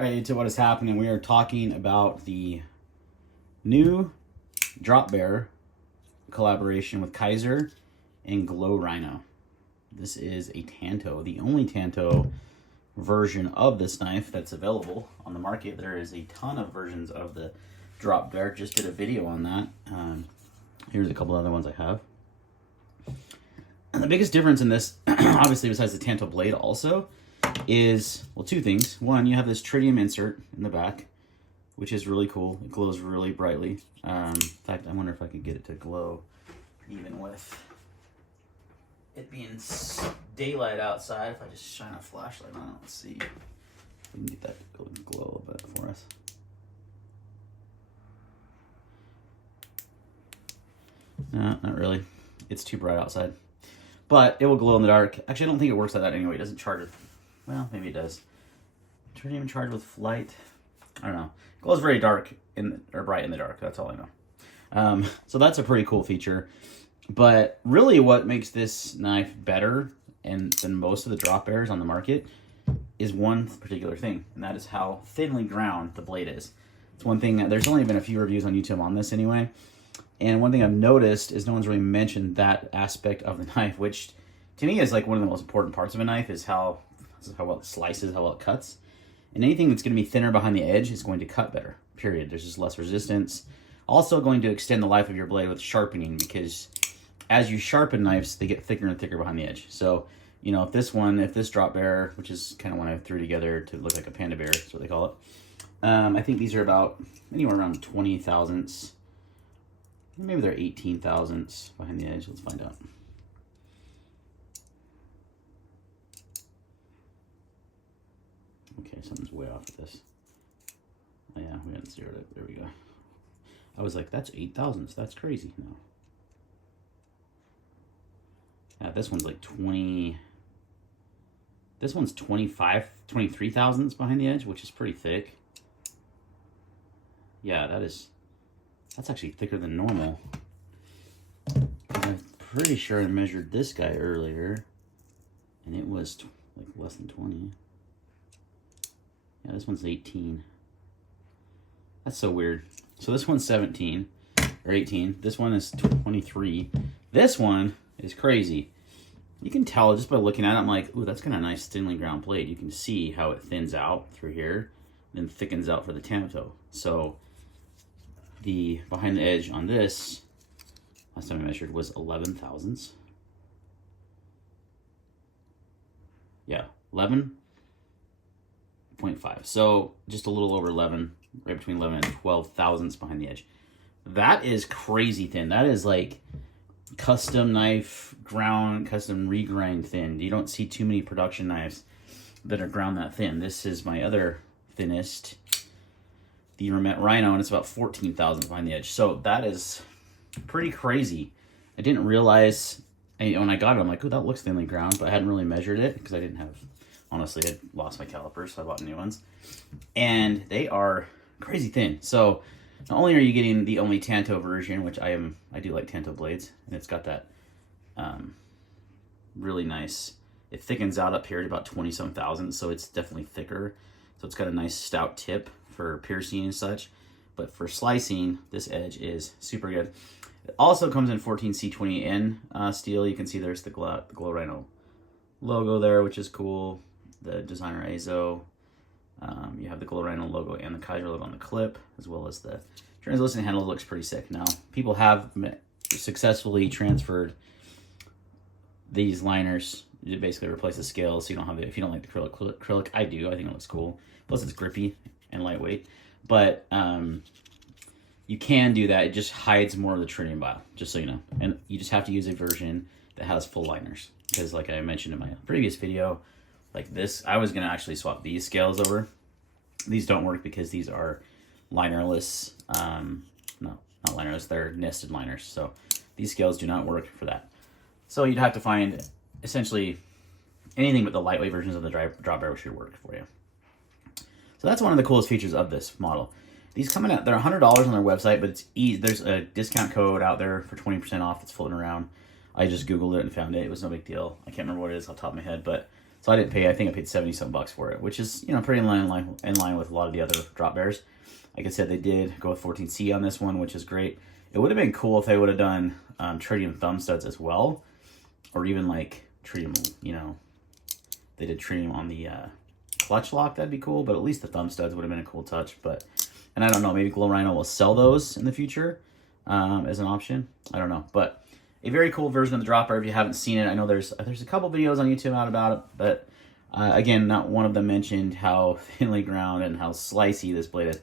Right, to what is happening, we are talking about the new drop bear collaboration with Kizer and Glow Rhino. This is a Tanto, the only Tanto version of this knife that's available on the market. There is a ton of versions of the drop bear. Just did a video on that. Here's a couple other ones I have. And the biggest difference in this, obviously besides the Tanto blade also, is, well, two things. One, you have this tritium insert in the back, which is really cool. It glows really brightly. In fact, I wonder if I could get it to glow even with it being daylight outside. If I just shine a flashlight on it, let's see. We can get that to glow a little bit for us. No, not really. It's too bright outside. But it will glow in the dark. Actually, I don't think it works like that anyway. It doesn't charge it. Well, maybe it does. Tritium charged with light. I don't know. It glows very dark or bright in the dark. That's all I know. So that's a pretty cool feature. But really what makes this knife better than most of the drop bears on the market is one particular thing. And that is how thinly ground the blade is. It's one thing. There's only been a few reviews on YouTube on this anyway. And one thing I've noticed is no one's really mentioned that aspect of the knife, which to me is like one of the most important parts of a knife, is how well it slices, how well it cuts. And anything that's going to be thinner behind the edge is going to cut better, period. There's just less resistance. Also going to extend the life of your blade with sharpening, because as you sharpen knives, they get thicker and thicker behind the edge. So, you know, if this drop bear, which is kind of one I threw together to look like a panda bear, that's what they call it. I think these are about anywhere around 20 thousandths. Maybe they're 18 thousandths behind the edge. Let's find out. Okay, something's way off with this. Oh yeah, we haven't zeroed it. There we go. I was like, that's 8 thousandths. That's crazy. No. Yeah, this one's like 20. This one's 23 thousandths behind the edge, which is pretty thick. Yeah, that's actually thicker than normal. I'm pretty sure I measured this guy earlier, and it was like less than 20. Yeah, this one's 18. That's so weird. So this one's 17 or 18. This one is 23. This one is crazy. You can tell just by looking at it. I'm like, ooh, that's kind of nice thinly ground blade. You can see how it thins out through here, and then thickens out for the Tanto. So the behind the edge on this, last time I measured, was 11 thousandths. Yeah, 11.5. So just a little over 11, right between 11 and 12 thousandths behind the edge. That is crazy thin. That is like custom knife ground, custom regrind thin. You don't see too many production knives that are ground that thin. This is my other thinnest, the Rhino, and it's about 14 thousandths behind the edge. So that is pretty crazy. I didn't realize, when I got it, I'm like, oh, that looks thinly ground, but I hadn't really measured it because I didn't have, honestly, I lost my calipers, so I bought new ones. And they are crazy thin. So not only are you getting the only Tanto version, which I do like Tanto blades, and it's got that really nice, it thickens out up here to about 20-some thousandths, so it's definitely thicker. So it's got a nice stout tip for piercing and such. But for slicing, this edge is super good. It also comes in 14C20N steel. You can see there's the Glow Rhino logo there, which is cool. The designer Azo. You have the Glow Rhino logo and the Kizer logo on the clip, as well as the translucent handle. Looks pretty sick. Now, people have successfully transferred these liners to basically replace the scales, so you don't have it. If you don't like the acrylic, I do. I think it looks cool. Plus, it's grippy and lightweight. But you can do that. It just hides more of the tritium bile, just so you know. And you just have to use a version that has full liners, because like I mentioned in my previous video, like this, I was going to actually swap these scales over. These don't work because these are linerless. No, not linerless. They're nested liners. So these scales do not work for that. So you'd have to find essentially anything but the lightweight versions of the drop bear should work for you. So that's one of the coolest features of this model. These come in they're $100 on their website, but it's easy. There's a discount code out there for 20% off that's floating around. I just Googled it and found it. It was no big deal. I can't remember what it is off the top of my head, but So I didn't pay, I think I paid 70-some bucks for it, which is, you know, pretty in line with a lot of the other drop bears. Like I said, they did go with 14C on this one, which is great. It would have been cool if they would have done tritium thumb studs as well, or even like tritium, you know, they did tritium on the clutch lock. That'd be cool, but at least the thumb studs would have been a cool touch. But, and I don't know, maybe Glow Rhino will sell those in the future as an option. I don't know, but a very cool version of the dropper. If you haven't seen it, I know there's a couple videos on YouTube out about it, but again, not one of them mentioned how thinly ground and how slicey this blade is.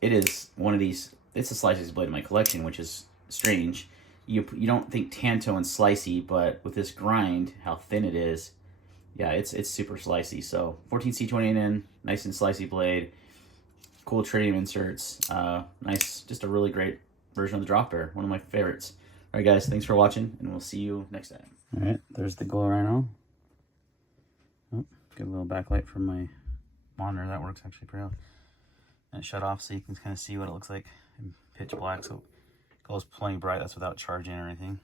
It is one of these, it's the sliceyest blade in my collection, which is strange. You don't think Tanto and slicey, but with this grind, how thin it is, yeah, it's super slicey. So 14C28N, nice and slicey blade, cool tritium inserts, nice, just a really great version of the drop bear, one of my favorites. All right, guys, thanks for watching, and we'll see you next time. All right, there's the Glow Rhino. Oh, get a little backlight from my monitor. That works actually pretty well. And it shut off so you can kind of see what it looks like in pitch black. So it goes plenty bright. That's without charging or anything.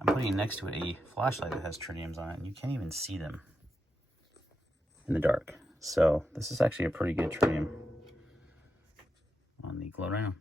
I'm putting next to it a flashlight that has tritiums on it, and you can't even see them in the dark. So this is actually a pretty good tritium on the Glow Rhino.